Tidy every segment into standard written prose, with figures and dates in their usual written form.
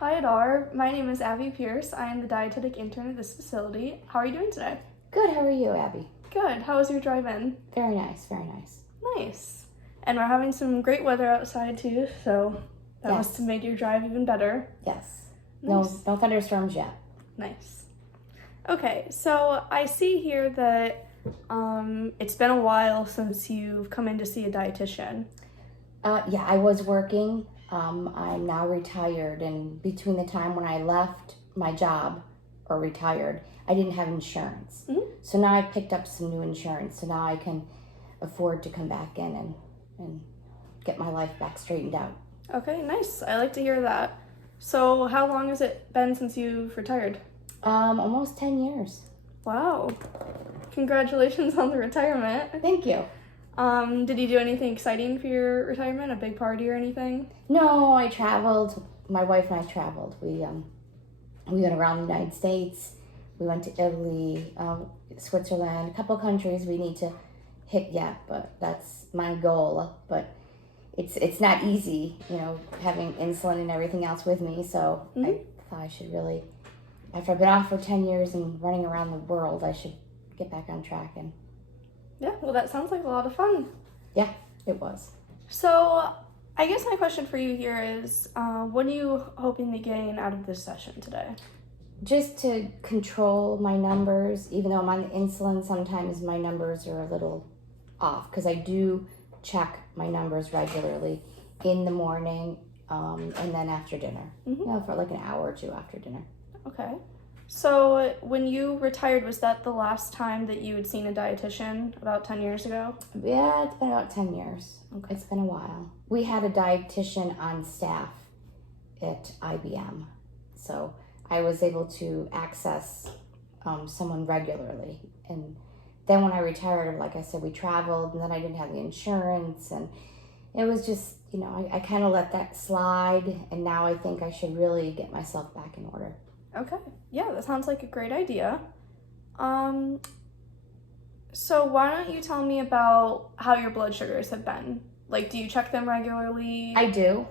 Hi, Adar. My name is Abby Pierce. I am the dietetic intern at this facility. How are you doing today? Good, how are you, Abby? Good. How was your drive-in? Very nice, very nice. Nice. And we're having some great weather outside too, so that must Yes. have made your drive even better. Yes. Nice. No thunderstorms yet. Nice. Okay, so I see here that it's been a while since you've come in to see a dietitian. Yeah, I was working. I'm now retired, and between the time when I left my job or retired, I didn't have insurance. Mhm. So now I picked up some new insurance, so now I can afford to come back in and get my life back straightened out. Okay, nice. I like to hear that. So how long has it been since you've retired? Almost 10 years. Wow. Congratulations on the retirement. Thank you. Did you do anything exciting for your retirement? A big party or anything? No, I traveled. My wife and I traveled. We went around the United States. We went to Italy, Switzerland, a couple countries we need to hit yet, but that's my goal. But it's not easy, having insulin and everything else with me. So I thought I should really, after I've been off for 10 years and running around the world, I should get back on track. And Yeah, well, that sounds like a lot of fun. yeah, it was. So, I guess my question for you here is, what are you hoping to gain out of this session today? Just to control my numbers, even though I'm on the insulin, sometimes my numbers are a little off because I do check my numbers regularly in the morning and then after dinner, for like an hour or two after dinner. Okay. So, when you retired, was that the last time that you had seen a dietitian, about 10 years ago? Yeah, it's been about 10 years. Okay. It's been a while. We had a dietitian on staff at IBM, so I was able to access someone regularly. And then when I retired, like I said, we traveled, and then I didn't have the insurance, and it was just, I kind of let that slide, and now I think I should really get myself back in order. Okay. Yeah, that sounds like a great idea. So why don't you tell me about how your blood sugars have been? Like, do you check them regularly? I do.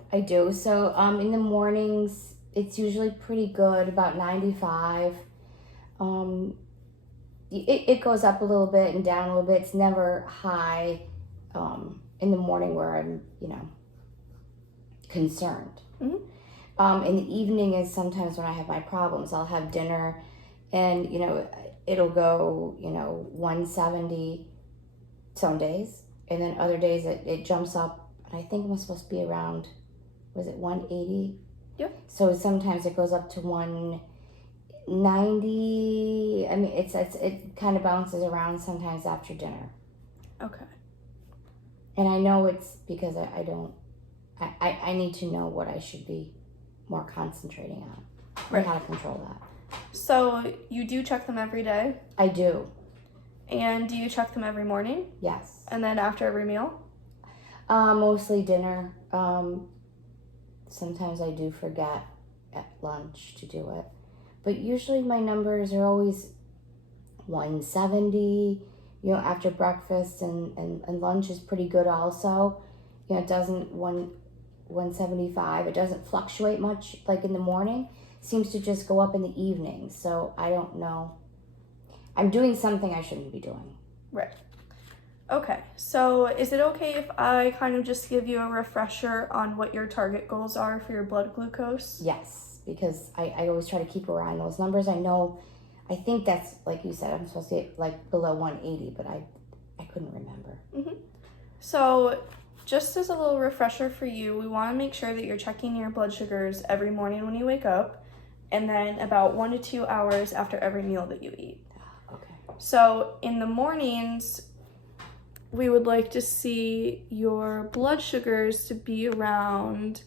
So in the mornings, it's usually pretty good, about 95. It goes up a little bit and down a little bit. It's never high in the morning where I'm, concerned. In the evening is sometimes when I have my problems. I'll have dinner and, it'll go, 170 some days. And then other days it jumps up. And I think it was supposed to be around, was it 180? Yep. So sometimes it goes up to 190. I mean, it kind of bounces around sometimes after dinner. Okay. And I know it's because I need to know what I should be more concentrating on. Right. How to control that. So you do check them every day? I do. And do you check them every morning? Yes. And then after every meal? Mostly dinner. Sometimes I do forget at lunch to do it. But usually my numbers are always 170, after breakfast, and lunch is pretty good also. It doesn't 175. It doesn't fluctuate much like in the morning. Seems to just go up in the evening. So I don't know. I'm doing something I shouldn't be doing. Right. Okay, so is it okay if I kind of just give you a refresher on what your target goals are for your blood glucose? Yes, because I always try to keep around those numbers. I think that's, like you said, I'm supposed to get like below 180, but I couldn't remember. So just as a little refresher for you, we want to make sure that you're checking your blood sugars every morning when you wake up, and then about 1 to 2 hours after every meal that you eat. Okay. So in the mornings, we would like to see your blood sugars to be around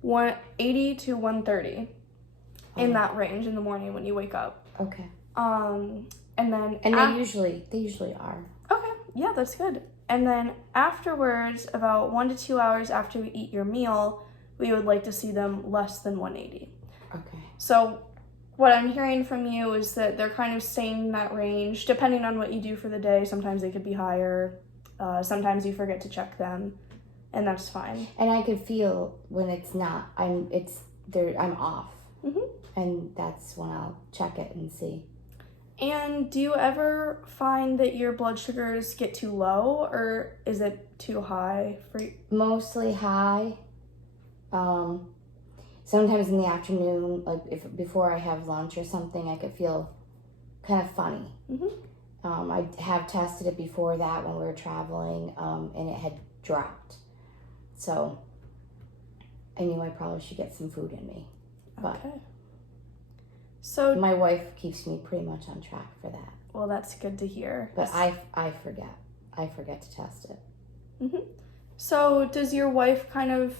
180 to 130 in that range in the morning when you wake up. Okay. And then they usually are. Okay, yeah, that's good. And then afterwards, about 1 to 2 hours after we eat your meal, we would like to see them less than 180. Okay. So what I'm hearing from you is that they're kind of staying in that range, depending on what you do for the day. Sometimes they could be higher. Sometimes you forget to check them, and that's fine. And I could feel when it's not. I'm off. And that's when I'll check it and see. And do you ever find that your blood sugars get too low, or is it too high for you? Mostly high. Sometimes in the afternoon, like if before I have lunch or something, I could feel kind of funny. I have tested it before that when we were traveling, and it had dropped. So I knew I probably should get some food in me. But Okay. So, my wife keeps me pretty much on track for that. well, that's good to hear. But I forget. I forget to test it. So, does your wife kind of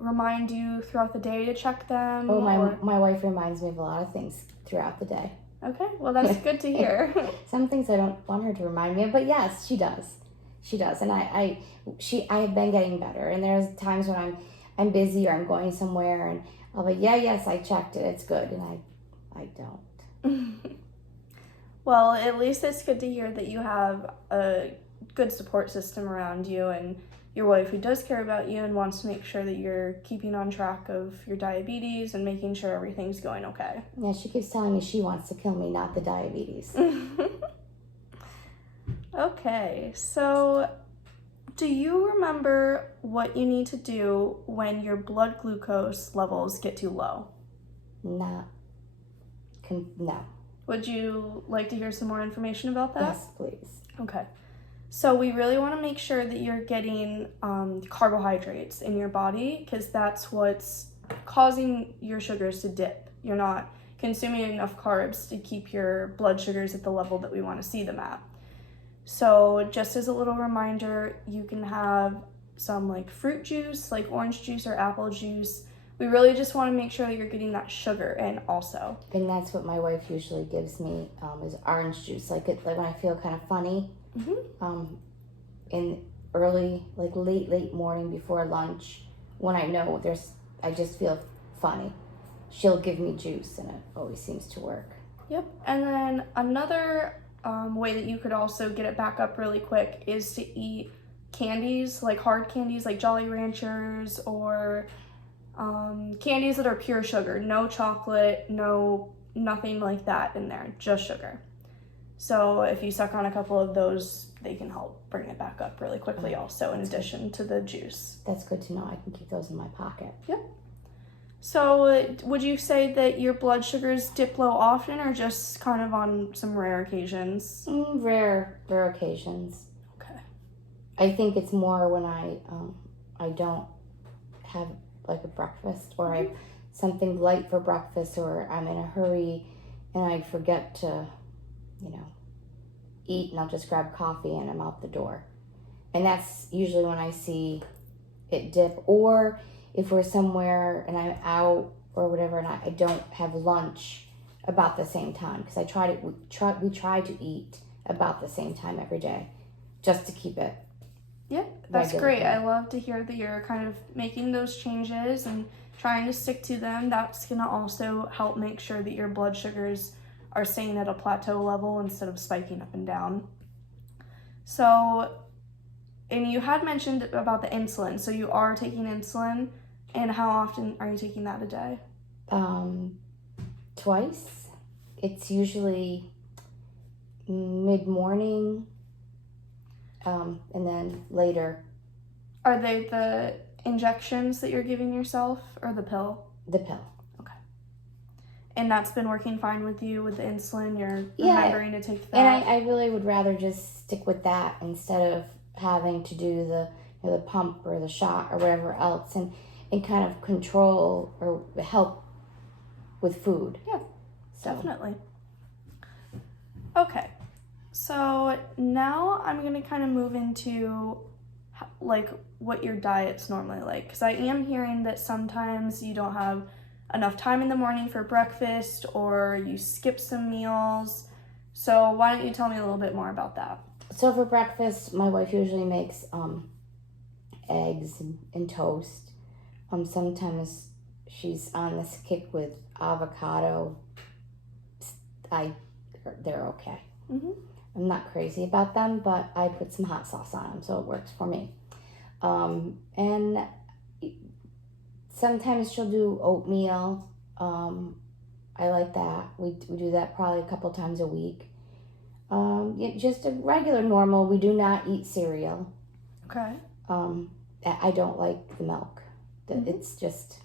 remind you throughout the day to check them? Oh, or- my wife reminds me of a lot of things throughout the day. Okay, well, that's good to hear. Some things I don't want her to remind me of, but yes, she does. She does, and I have been getting better. And there's times when I'm busy or I'm going somewhere, and I'll be yes, I checked it, it's good, and I don't. Well, at least it's good to hear that you have a good support system around you and your wife who does care about you and wants to make sure that you're keeping on track of your diabetes and making sure everything's going okay. Yeah, she keeps telling me she wants to kill me, not the diabetes. Okay, so do you remember what you need to do when your blood glucose levels get too low? No. Would you like to hear some more information about that? Yes, please. Okay. So we really want to make sure that you're getting carbohydrates in your body because that's what's causing your sugars to dip. You're not consuming enough carbs to keep your blood sugars at the level that we want to see them at. So just as a little reminder, you can have some like fruit juice, like orange juice or apple juice. We really just want to make sure that you're getting that sugar in also. And that's what my wife usually gives me is orange juice. Like when I feel kind of funny, in early, like late morning before lunch, when I know I just feel funny. She'll give me juice, and it always seems to work. Yep. And then another way that you could also get it back up really quick is to eat candies, like hard candies like Jolly Ranchers or candies that are pure sugar, no chocolate, nothing like that in there, just sugar. So if you suck on a couple of those, they can help bring it back up really quickly also in addition to the juice. That's good to know. I can keep those in my pocket. Yep. So would you say that your blood sugars dip low often or just kind of on some rare occasions? Rare occasions. Okay. I think it's more when I don't have like a breakfast or I have something light for breakfast or I'm in a hurry and I forget to, eat and I'll just grab coffee and I'm out the door. And that's usually when I see it dip. Or if we're somewhere and I'm out or whatever and I don't have lunch about the same time because we try to eat about the same time every day just to keep it. Yeah, that's regular. great. I love to hear that you're kind of making those changes and trying to stick to them. That's going to also help make sure that your blood sugars are staying at a plateau level instead of spiking up and down. So, and you had mentioned about the insulin. So you are taking insulin, and how often are you taking that a day? Twice. It's usually mid-morning, and then later. Are they the injections that you're giving yourself or the pill? The pill. And that's been working fine with you with the insulin? You're remembering to take that? And I really would rather just stick with that instead of having to do the pump or the shot or whatever else and kind of control or help with food. Yeah, definitely. Okay, so now I'm going to kind of move into like what your diet's normally like because I am hearing that sometimes you don't have enough time in the morning for breakfast or you skip some meals. So why don't you tell me a little bit more about that? So for breakfast, my wife usually makes eggs and toast. Sometimes she's on this kick with avocado. They're okay. I'm not crazy about them, but I put some hot sauce on them, so it works for me. And sometimes she'll do oatmeal I like that. We do that probably a couple times a week. Just a regular normal. We do not eat cereal. Okay. I don't like the milk. Mhm. It's just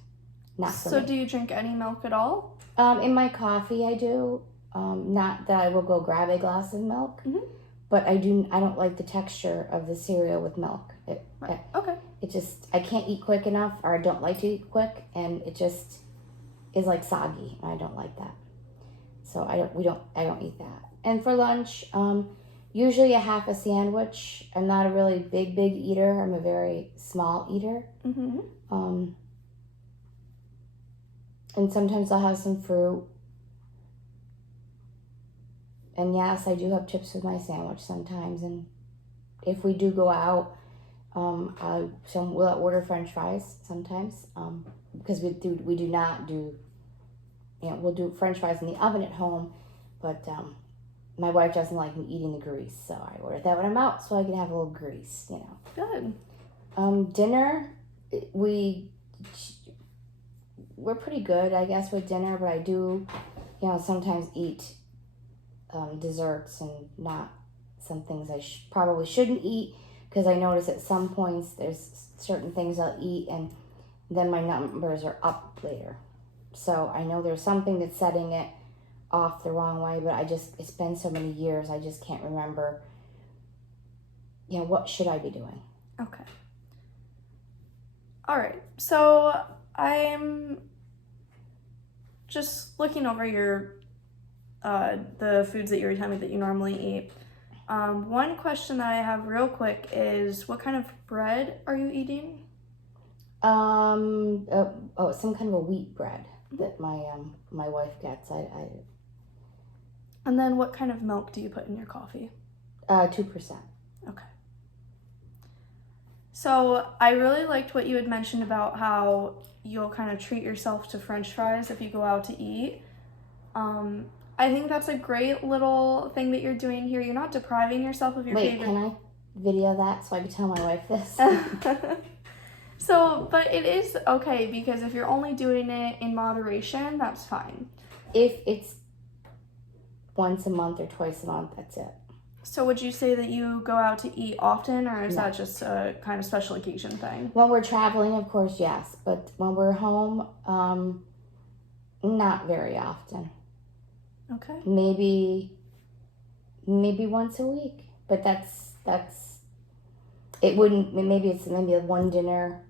not for So me. do you drink any milk at all? In my coffee, I do. Not that I will go grab a glass of milk, Mhm. but I do. I don't like the texture of the cereal with milk. Right. Okay. It just I can't eat quick enough, or I don't like to eat quick, and it just is like soggy. And I don't like that. So I don't eat that. And for lunch, usually a half a sandwich. I'm not a really big eater. I'm a very small eater. Mm-hmm. And sometimes I'll have some fruit. And yes, I do have chips with my sandwich sometimes. And if we do go out, we'll order French fries sometimes. Because we do not do, we'll do French fries in the oven at home, but my wife doesn't like me eating the grease, so I order that when I'm out, so I can have a little grease, Good. Dinner, we're pretty good, I guess, with dinner, but I do, sometimes eat desserts and not some things I probably shouldn't eat, because I notice at some points there's certain things I'll eat and then my numbers are up later. So I know there's something that's setting it off the wrong way, but it's been so many years, I just can't remember, what should I be doing? Okay. All right. So I'm just looking over your the foods that you were telling me that you normally eat. One question that I have real quick is, what kind of bread are you eating? Some kind of a wheat bread that my wife gets. And then what kind of milk do you put in your coffee? 2%. Okay. So I really liked what you had mentioned about how you'll kind of treat yourself to French fries if you go out to eat. I think that's a great little thing that you're doing here. You're not depriving yourself of your favorite. Wait, can I video that so I can tell my wife this? So, but it is okay, because if you're only doing it in moderation, that's fine. If it's once a month or twice a month, that's it. So would you say that you go out to eat often, or is No. that just a kind of special occasion thing? When we're traveling, of course, yes. But when we're home, not very often. Okay. Maybe once a week. But that's it wouldn't, maybe it's maybe one dinner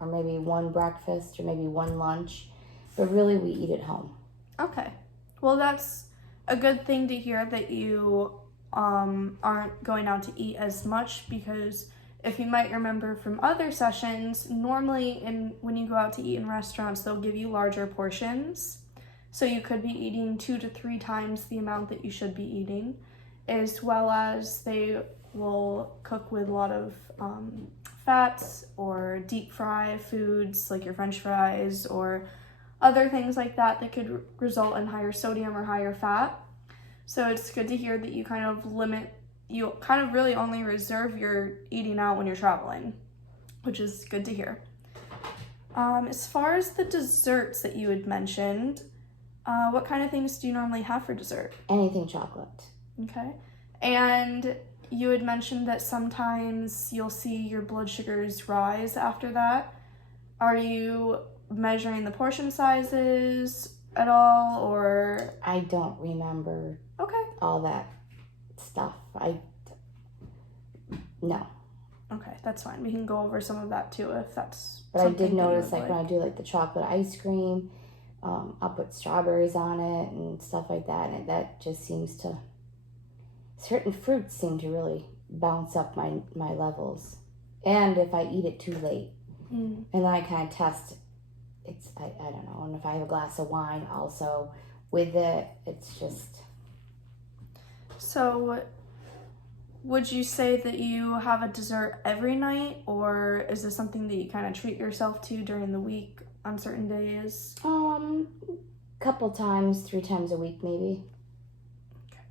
or maybe one breakfast or maybe one lunch. But really we eat at home. Okay. Well, that's a good thing to hear, that you aren't going out to eat as much, because if you might remember from other sessions, normally when you go out to eat in restaurants, they'll give you larger portions. So you could be eating 2 to 3 times the amount that you should be eating, as well as they will cook with a lot of fats or deep fry foods like your French fries or other things like that could result in higher sodium or higher fat. So it's good to hear that you kind of really only reserve your eating out when you're traveling, which is good to hear. As far as the desserts that you had mentioned, what kind of things do you normally have for dessert? Anything chocolate. Okay. And you had mentioned that sometimes you'll see your blood sugars rise after that. Are you measuring the portion sizes at all, or? I don't remember all that stuff. No. Okay, that's fine. We can go over some of that too if that's. But I did notice, like when I do like the chocolate ice cream, I'll put strawberries on it and stuff like that, and that just seems to. Certain fruits seem to really bounce up my levels, and if I eat it too late, and then I kind of test. I don't know, and if I have a glass of wine also with it, it's just. So, would you say that you have a dessert every night, or is this something that you kind of treat yourself to during the week on certain days? Couple times, 3 times a week maybe. Okay.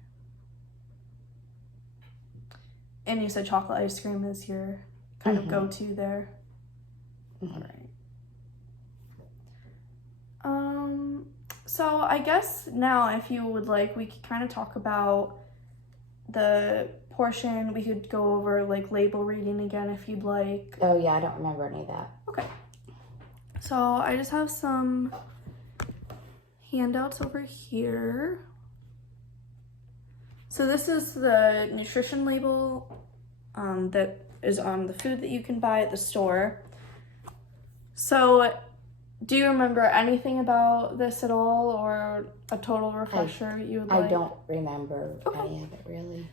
And you said chocolate ice cream is your kind of go-to there. Mm-hmm. All right. So I guess now, if you would like, we could kind of talk about the portion. We could go over like label reading again if you'd like. Oh yeah, I don't remember any of that. Okay. So I just have some handouts over here. So this is the nutrition label that is on the food that you can buy at the store. So do you remember anything about this at all, or a total refresher you would like? I don't remember any of it really.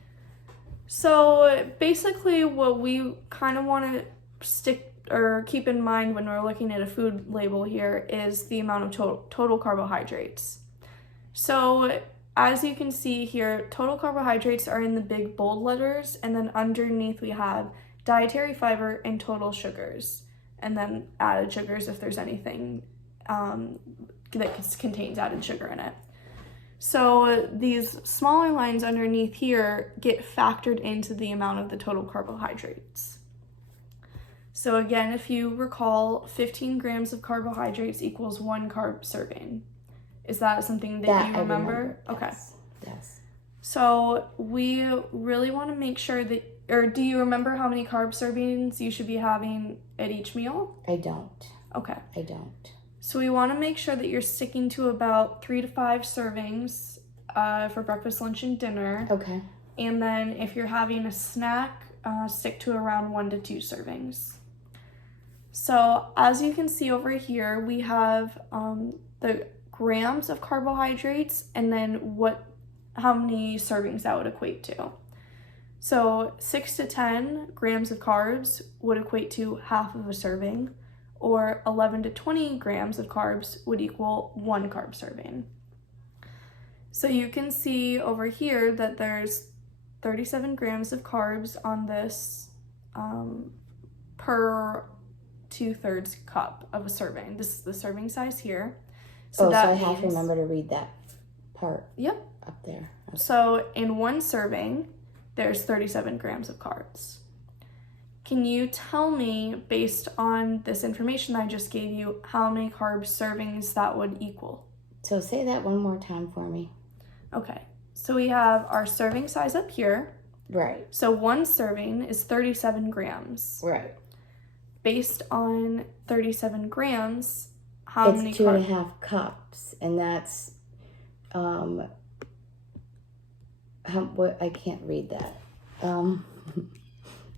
So basically what we kind of want to stick or keep in mind when we're looking at a food label here is the amount of total carbohydrates. So as you can see here, total carbohydrates are in the big bold letters, and then underneath we have dietary fiber and total sugars, and then added sugars if there's anything that contains added sugar in it. So these smaller lines underneath here get factored into the amount of the total carbohydrates. So again, if you recall, 15 grams of carbohydrates equals 1 carb serving. Is that something that you remember? Okay. Yes. So we really want to make sure that, or do you remember how many carb servings you should be having at each meal? I don't. Okay. I don't. So we want to make sure that you're sticking to about 3 to 5 servings for breakfast, lunch, and dinner. Okay. And then if you're having a snack, stick to around 1 to 2 servings. So as you can see over here, we have the grams of carbohydrates and then how many servings that would equate to. So 6 to 10 grams of carbs would equate to half of a serving, or 11 to 20 grams of carbs would equal 1 carb serving. So you can see over here that there's 37 grams of carbs on this per 2/3 cup of a serving. This is the serving size here. So I have to remember to read that part. Yep. Up there. Okay. So in 1 serving, there's 37 grams of carbs. Can you tell me, based on this information I just gave you, how many carb servings that would equal? So say that one more time for me. Okay. So we have our serving size up here. Right. So 1 serving is 37 grams. Right. Based on 37 grams, how many It's 2.5 cups, and that's I can't read that.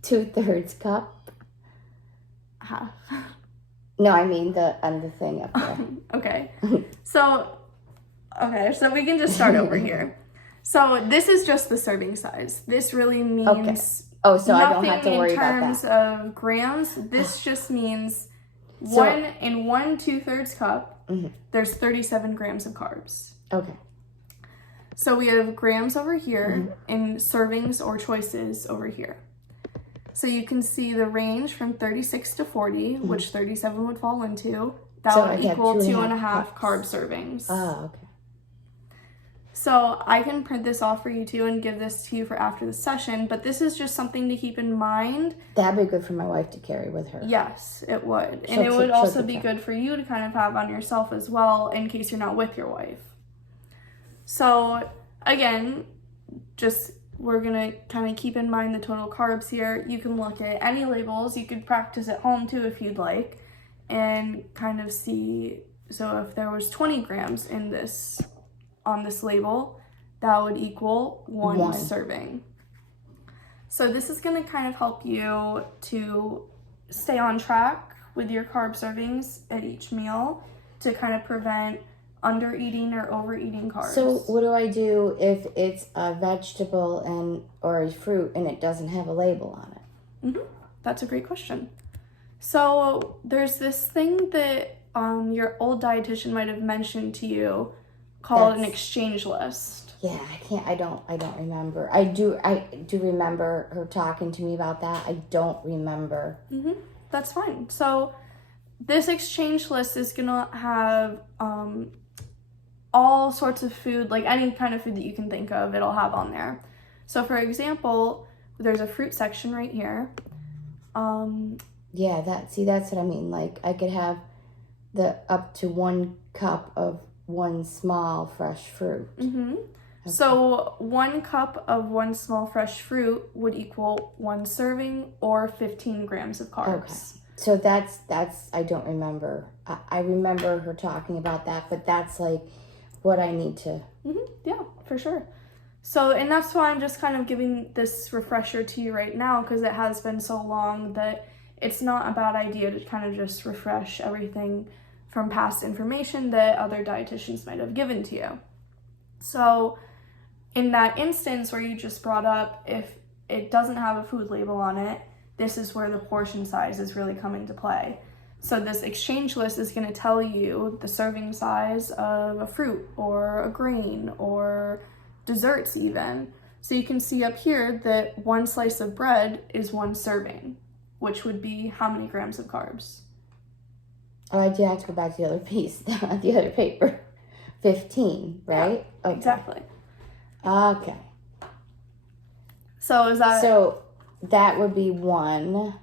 2/3 cup. Half. No, I mean on the thing up there. Okay. So we can just start over here. So this is just the serving size. This really means Oh, so I don't nothing have to worry in about terms that. of grams. This just means So- 1 2/3 cup, Mhm. there's 37 grams of carbs. Okay. So we have grams over here and servings or choices over here. So you can see the range from 36 to 40, which 37 would fall into. That So would I have equal 2.5 2.5 cups. carb servings. Oh, okay. So I can print this off for you too and give this to you for after the session, but this is just something to keep in mind. That'd be good for my wife to carry with her. Yes, it would. She'll And it would she'll also be be fine. good for you to kind of have on yourself as well in case you're not with your wife. So again, just we're going to kind of keep in mind the total carbs here. You can look at any labels. You could practice at home too if you'd like and kind of see. So if there was 20 grams in this on this label, that would equal 1 serving. So this is going to kind of help you to stay on track with your carb servings at each meal to kind of prevent under eating or overeating carbs. So what do I do if it's a vegetable or a fruit and it doesn't have a label on it? That's a great question. So there's this thing that your old dietitian might have mentioned to you called an exchange list. Yeah, I don't remember. I do remember her talking to me about that. I don't remember. That's fine. So this exchange list is gonna have all sorts of food, like any kind of food that you can think of, it'll have on there. So for example, there's a fruit section right here. Yeah, that's what I mean. Like I could have the up to 1 cup of one small fresh fruit. Mm-hmm. So 1 cup of one small fresh fruit would equal 1 serving or 15 grams of carbs. Okay. So that's I don't remember. I remember her talking about that, but that's like what I need to. Mm-hmm. Yeah, for sure. So, and that's why I'm just kind of giving this refresher to you right now, because it has been so long that it's not a bad idea to kind of just refresh everything from past information that other dietitians might have given to you. So, in that instance where you just brought up, if it doesn't have a food label on it, this is where the portion size is really coming to play. So this exchange list is going to tell you the serving size of a fruit or a grain or desserts even. So you can see up here that 1 slice of bread is 1 serving, which would be how many grams of carbs? Oh, I do have to go back to the other piece, the other paper. 15, right? Yeah, okay. Exactly. Okay. So is that... So that would be 1.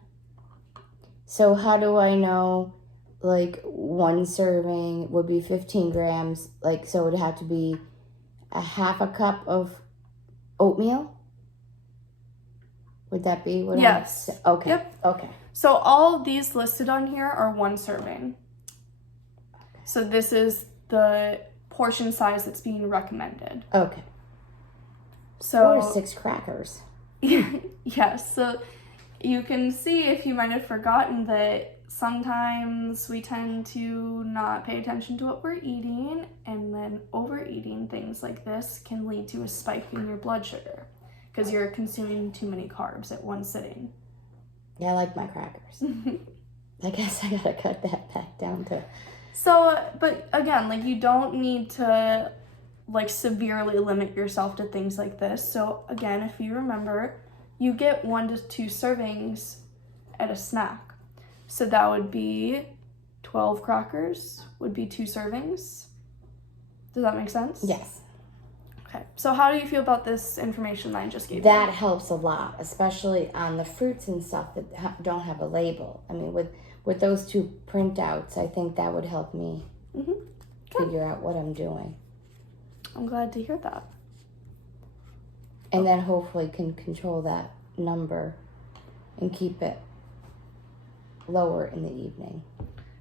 So how do I know, like, 1 serving would be 15 grams? Like, so it would have to be a half a cup of oatmeal? Would that be what Yes. Okay. Yep. Okay. So all of these listed on here are 1 serving. So this is the portion size that's being recommended. Okay. So 4 to 6 crackers. yes, so you can see, if you might have forgotten, that sometimes we tend to not pay attention to what we're eating, and then overeating things like this can lead to a spike in your blood sugar because you're consuming too many carbs at one sitting. Yeah, I like my crackers. I guess I gotta cut that back down to... So, but again, like, you don't need to, like, severely limit yourself to things like this. So again, if you remember, you get 1 to 2 servings at a snack. So that would be 12 crackers would be 2 servings. Does that make sense? Yes. Okay. So how do you feel about this information that I just gave you? That helps a lot, especially on the fruits and stuff that don't have a label. I mean, with those 2 printouts, I think that would help me figure out what I'm doing. I'm glad to hear that. And then hopefully can control that number and keep it lower in the evening.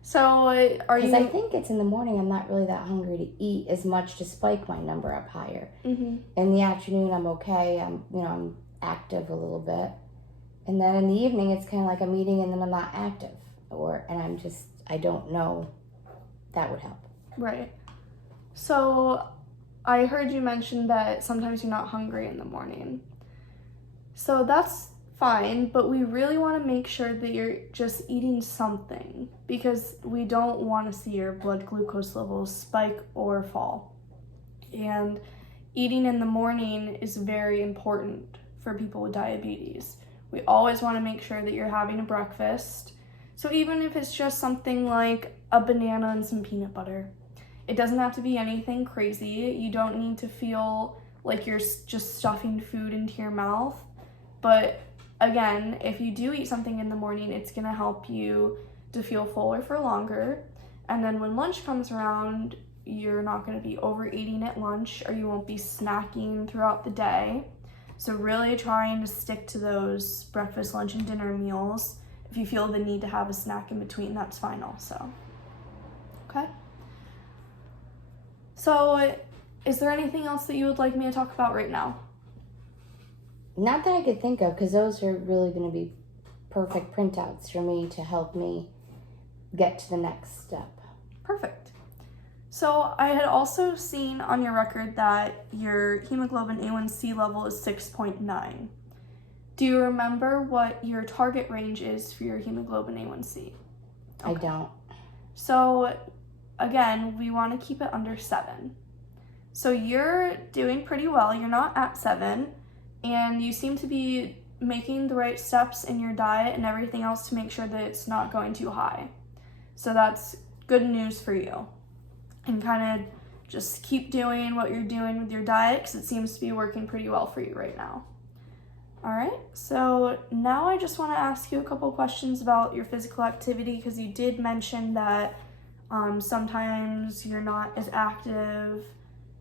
So are you... Because I think it's in the morning I'm not really that hungry to eat as much to spike my number up higher. Mm-hmm. In the afternoon I'm okay. I'm active a little bit. And then in the evening it's kind of like I'm eating and then I'm not active. And I don't know. That would help. Right. So I heard you mention that sometimes you're not hungry in the morning. So that's fine, but we really want to make sure that you're just eating something, because we don't want to see your blood glucose levels spike or fall. And eating in the morning is very important for people with diabetes. We always want to make sure that you're having a breakfast. So even if it's just something like a banana and some peanut butter, it doesn't have to be anything crazy. You don't need to feel like you're just stuffing food into your mouth. But again, if you do eat something in the morning, it's going to help you to feel fuller for longer. And then when lunch comes around, you're not going to be overeating at lunch, or you won't be snacking throughout the day. So really trying to stick to those breakfast, lunch, and dinner meals. If you feel the need to have a snack in between, that's fine also. Okay? So, is there anything else that you would like me to talk about right now? Not that I could think of, because those are really going to be perfect printouts for me to help me get to the next step. Perfect. So I had also seen on your record that your hemoglobin A1C level is 6.9. Do you remember what your target range is for your hemoglobin A1C? Okay. I don't. So again, we want to keep it under 7. So you're doing pretty well. You're not at 7, and you seem to be making the right steps in your diet and everything else to make sure that it's not going too high. So that's good news for you. And kind of just keep doing what you're doing with your diet, because it seems to be working pretty well for you right now. All right, so now I just want to ask you a couple questions about your physical activity, because you did mention that Sometimes you're not as active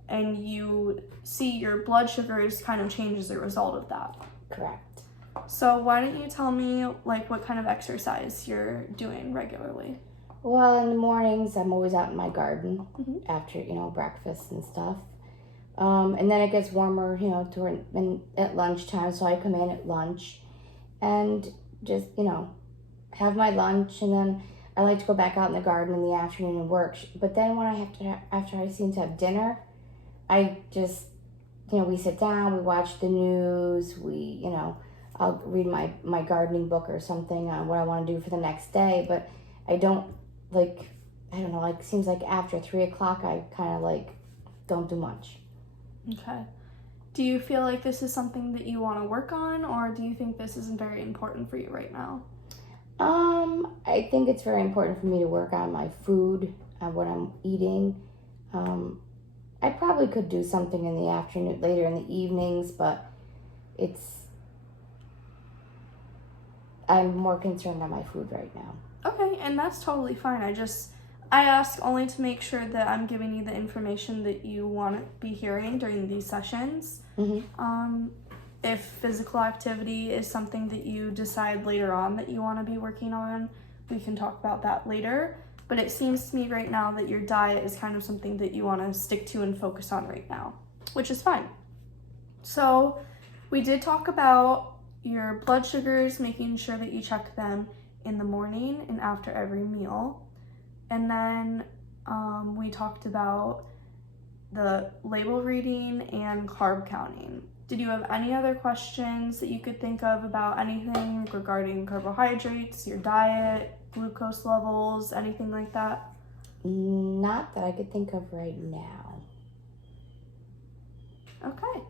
and you see your blood sugars kind of change as a result of that. Correct. So why don't you tell me like what kind of exercise you're doing regularly? Well, in the mornings, I'm always out in my garden Mhm. after, breakfast and stuff. And then it gets warmer, at lunchtime. So I come in at lunch and just, have my lunch. And then I like to go back out in the garden in the afternoon and work. But then when after I seem to have dinner, I just, we sit down, we watch the news, I'll read my gardening book or something on what I want to do for the next day. But I don't, seems like after 3 o'clock, I kind of don't do much. Okay. Do you feel like this is something that you want to work on, or do you think this isn't very important for you right now? I think it's very important for me to work on my food, what I'm eating. I probably could do something in the afternoon, later in the evenings, but I'm more concerned on my food right now. Okay, and that's totally fine. I ask only to make sure that I'm giving you the information that you want to be hearing during these sessions. Mm-hmm. If physical activity is something that you decide later on that you want to be working on, we can talk about that later. But it seems to me right now that your diet is kind of something that you want to stick to and focus on right now, which is fine. So we did talk about your blood sugars, making sure that you check them in the morning and after every meal. And then we talked about the label reading and carb counting. Did you have any other questions that you could think of about anything regarding carbohydrates, your diet, glucose levels, anything like that? Not that I could think of right now. Okay.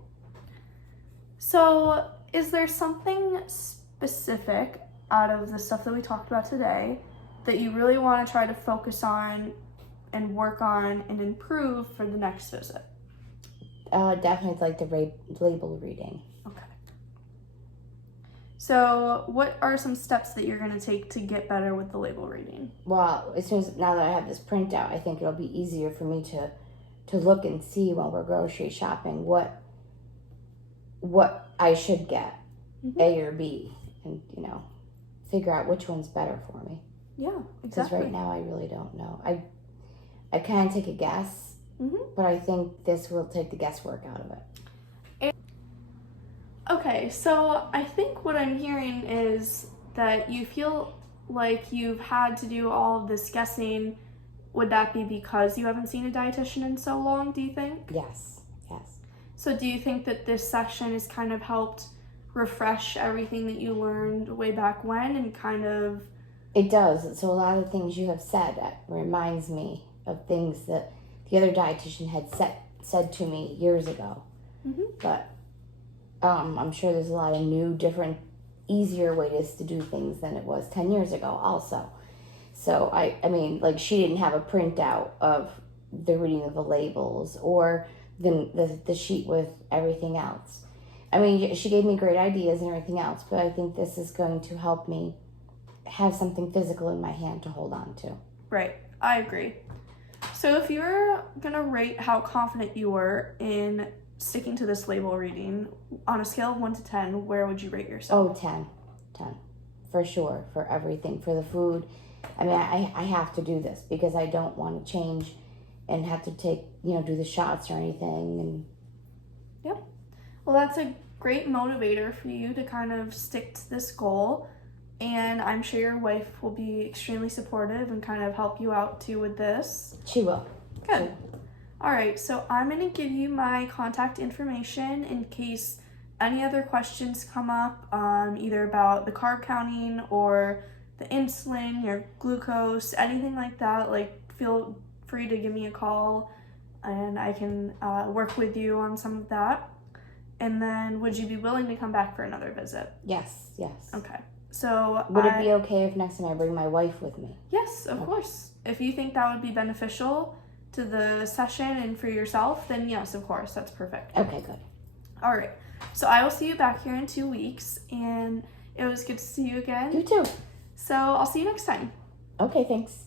So is there something specific out of the stuff that we talked about today that you really want to try to focus on and work on and improve for the next visit? Definitely like the label reading. Okay. So what are some steps that you're going to take to get better with the label reading? Well, now that I have this printout, I think it'll be easier for me to look and see while we're grocery shopping what I should get, Mm-hmm. A or B, and figure out which one's better for me. Yeah, Because exactly. right now I really don't know. I kind of take a guess, but I think this will take the guesswork out of it. Okay, so I think what I'm hearing is that you feel like you've had to do all of this guessing. Would that be because you haven't seen a dietitian in so long, do you think? Yes. So do you think that this session has kind of helped refresh everything that you learned way back when and kind of... It does. So a lot of the things you have said reminds me of things that the other dietitian had said to me years ago. Mm-hmm. But I'm sure there's a lot of new, different, easier ways to do things than it was 10 years ago also. So, I mean, she didn't have a printout of the reading of the labels or the sheet with everything else. I mean, she gave me great ideas and everything else, but I think this is going to help me have something physical in my hand to hold on to. Right, I agree. So if you're gonna rate how confident you were in sticking to this label reading on a scale of 1 to 10, where would you rate yourself? Oh, 10. For sure, for everything, for the food. I mean, I have to do this because I don't want to change and have to take, do the shots or anything. And Yep. Well, that's a great motivator for you to kind of stick to this goal. And I'm sure your wife will be extremely supportive and kind of help you out too with this. she will. Good. All right, so I'm going to give you my contact information in case any other questions come up, either about the carb counting or the insulin, your glucose, anything like that. Feel free to give me a call and I can work with you on some of that. And then would you be willing to come back for another visit? Yes. Okay. So Would it be okay if next time I bring my wife with me? Yes, of course. If you think that would be beneficial to the session and for yourself, then yes, of course, that's perfect. Okay, good. All right. So I will see you back here in 2 weeks, and it was good to see you again. You too. So I'll see you next time. Okay, thanks.